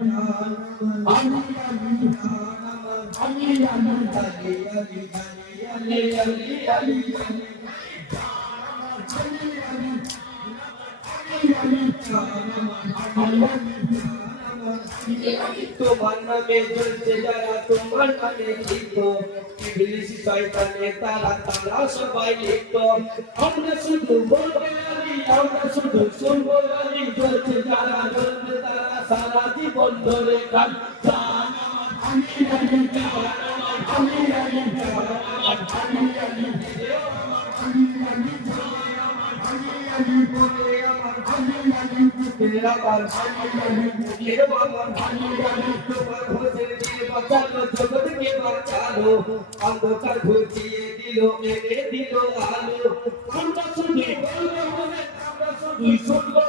तो बनना में जलते जरा तुम बनना में जीतो इबलीस शैतान ने ताला ताला सबाई लिखतो हमने सुधु बोल हमने सुधु सुन बोल অন্ধকার ঘুচিয়ে দিল এনে দিল আলো আমরা হোসেন আমরা শুধু শুনব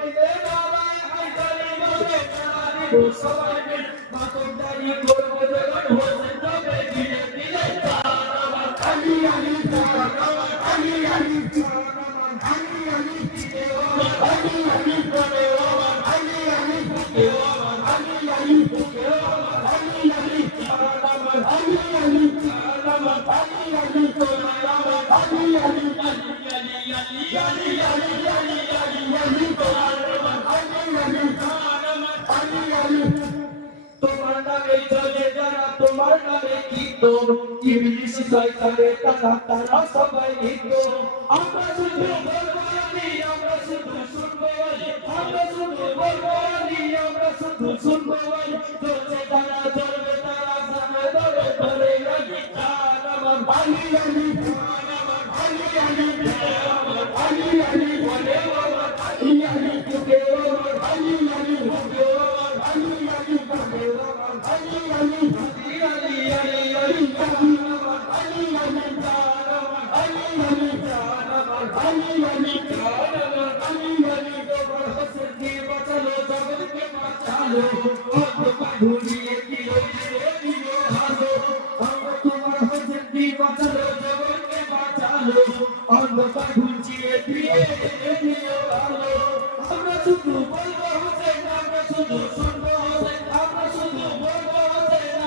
তারা নামে গীত ইবলিশ শয়তানে তারা তারা সবাই গীত আমরা শুধু বলব আলী, আমরা শুধু শুনব আলী, আমরা শুধু বলব আলী, আমরা শুধু শুনব আলী। চলছে তারা চলবে তারা সামনে ধরে ধরে আলী গান আমার আলী আলী আমার আলী আলী আমার আলী আলী শুধু বলবো হোসেন আমরা শুধু শুনবো হোসেন আমরা শুধু বলবো হোসেন